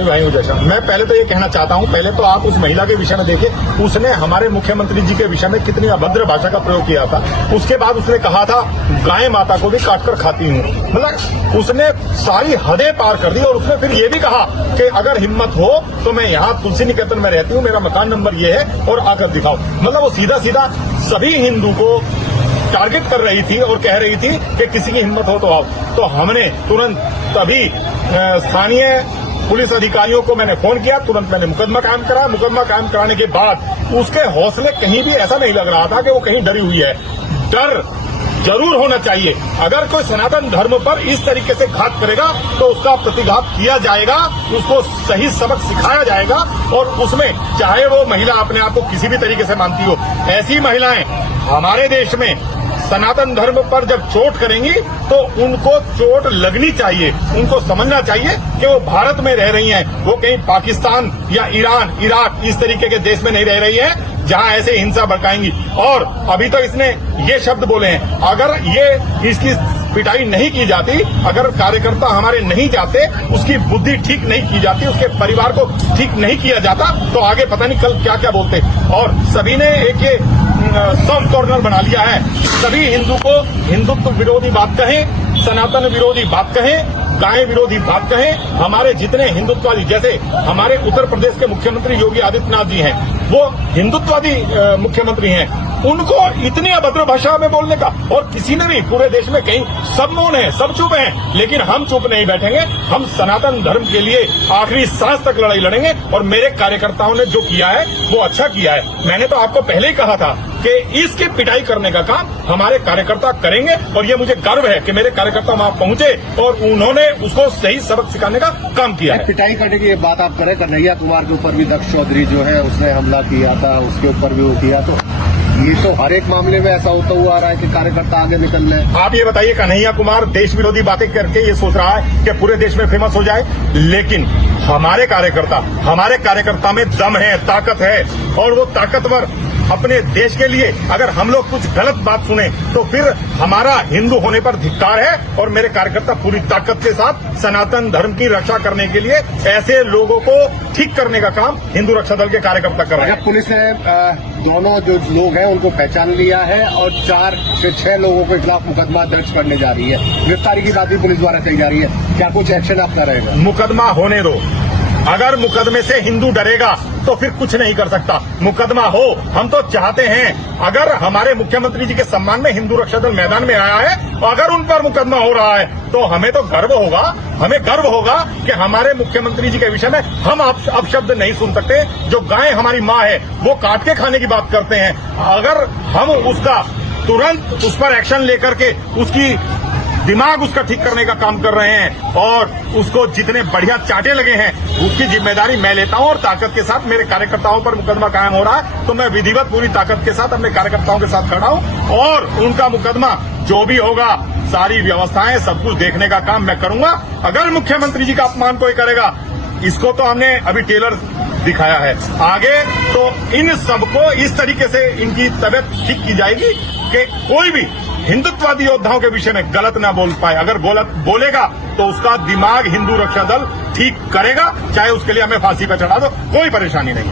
सभी भाइयों जैसा मैं पहले तो ये कहना चाहता हूं, पहले तो आप उस महिला के विषय में देखिए, उसने हमारे मुख्यमंत्री जी के विषय में कितनी अभद्र भाषा का प्रयोग किया था। उसके बाद उसने कहा था गाय माता को भी काटकर खाती हूं, मतलब उसने सारी हदें पार कर दी। और उसने फिर ये भी कहा कि अगर हिम्मत हो तो मैं यहाँ तुलसी निकेतन में रहती हूँ, मेरा मकान नंबर ये है और आकर दिखाओ। मतलब वो सीधा सीधा सभी हिंदू को टारगेट कर रही थी और कह रही थी कि किसी की हिम्मत हो तो आओ। तो हमने तुरंत तभी स्थानीय पुलिस अधिकारियों को मैंने फोन किया, तुरंत मैंने मुकदमा कायम करा। मुकदमा कायम कराने के बाद उसके हौसले कहीं भी ऐसा नहीं लग रहा था कि वो कहीं डरी हुई है। डर जरूर होना चाहिए। अगर कोई सनातन धर्म पर इस तरीके से घात करेगा तो उसका प्रतिघात किया जाएगा, उसको सही सबक सिखाया जाएगा। और उसमें चाहे वो महिला अपने आप को किसी भी तरीके से मानती हो, ऐसी महिलाएं हमारे देश में सनातन धर्म पर जब चोट करेंगी तो उनको चोट लगनी चाहिए। उनको समझना चाहिए कि वो भारत में रह रही हैं, वो कहीं पाकिस्तान या ईरान, इराक इस तरीके के देश में नहीं रह रही है जहां ऐसे हिंसा भड़काएंगी। और अभी तो इसने ये शब्द बोले हैं, अगर ये इसकी पिटाई नहीं की जाती, अगर कार्यकर्ता हमारे नहीं जाते, उसकी बुद्धि ठीक नहीं की जाती, उसके परिवार को ठीक नहीं किया जाता, तो आगे पता नहीं कल क्या क्या बोलते। और सभी ने एक ये सॉफ्ट कॉर्नर बना लिया है। सभी हिंदू को हिंदुत्व विरोधी बात कहें, सनातन विरोधी बात कहें, गाय विरोधी बात कहें। हमारे जितने हिंदुत्ववादी, जैसे हमारे उत्तर प्रदेश के मुख्यमंत्री योगी आदित्यनाथ जी हैं, वो हिंदुत्ववादी मुख्यमंत्री हैं, उनको इतनी अभद्र भाषा में बोलने का और किसी ने भी पूरे देश में कहीं सब मौन है, सब चुप हैं, लेकिन हम चुप नहीं बैठेंगे। हम सनातन धर्म के लिए आखिरी सांस तक लड़ाई लड़ेंगे। और मेरे कार्यकर्ताओं ने जो किया है वो अच्छा किया है। मैंने तो आपको पहले ही कहा था कि इसकी पिटाई करने का काम हमारे कार्यकर्ता करेंगे। और ये मुझे गर्व है कि मेरे कार्यकर्ता वहां पहुंचे और उन्होंने उसको सही सबक सिखाने का काम किया है। पिटाई करने की बात आप करें, कन्हैया कुमार के ऊपर भी दक्ष चौधरी जो है उसने हमला किया था, उसके ऊपर भी वो किया। तो ये तो हर एक मामले में ऐसा होता हुआ आ रहा है कि कार्यकर्ता आगे निकल रहे हैं। आप ये बताइए, कन्हैया कुमार देश विरोधी बातें करके ये सोच रहा है कि पूरे देश में फेमस हो जाए, लेकिन हमारे कार्यकर्ता में दम है, ताकत है। और वो ताकतवर अपने देश के लिए अगर हम लोग कुछ गलत बात सुने तो फिर हमारा हिंदू होने पर धिक्कार है। और मेरे कार्यकर्ता पूरी ताकत के साथ सनातन धर्म की रक्षा करने के लिए ऐसे लोगों को ठीक करने का काम हिंदू रक्षा दल के कार्यकर्ता कर रहे हैं। पुलिस ने दोनों जो लोग हैं उनको पहचान लिया है और 4 से 6 लोगों के खिलाफ मुकदमा दर्ज करने जा रही है। गिरफ्तारी की बात भी पुलिस द्वारा कही जा रही है। क्या कुछ एक्शन आपका रहेगा? मुकदमा होने दो। अगर मुकदमे से हिंदू डरेगा तो फिर कुछ नहीं कर सकता। मुकदमा हो, हम तो चाहते हैं अगर हमारे मुख्यमंत्री जी के सम्मान में हिंदू रक्षा दल मैदान में आया है, अगर उन पर मुकदमा हो रहा है तो हमें तो गर्व होगा, हमें गर्व होगा कि हमारे मुख्यमंत्री जी के विषय में हम अपशब्द नहीं सुन सकते। जो गाय हमारी माँ है वो काट के खाने की बात करते हैं, अगर हम उसका तुरंत उस पर एक्शन लेकर के उसकी दिमाग उसका ठीक करने का काम कर रहे हैं और उसको जितने बढ़िया चाटे लगे हैं उसकी जिम्मेदारी मैं लेता हूं। और ताकत के साथ मेरे कार्यकर्ताओं पर मुकदमा कायम हो रहा है तो मैं विधिवत पूरी ताकत के साथ अपने कार्यकर्ताओं के साथ खड़ा हूं और उनका मुकदमा जो भी होगा, सारी व्यवस्थाएं सब कुछ देखने का काम मैं करूंगा। अगर मुख्यमंत्री जी का अपमान कोई करेगा, इसको तो हमने अभी टेलर दिखाया है, आगे तो इन सबको इस तरीके से इनकी तबीयत ठीक की जाएगी कि कोई भी हिंदुत्ववादी योद्धाओं के विषय में गलत ना बोल पाए। अगर बोलेगा तो उसका दिमाग हिंदू रक्षा दल ठीक करेगा, चाहे उसके लिए हमें फांसी पर चढ़ा दो, कोई परेशानी नहीं।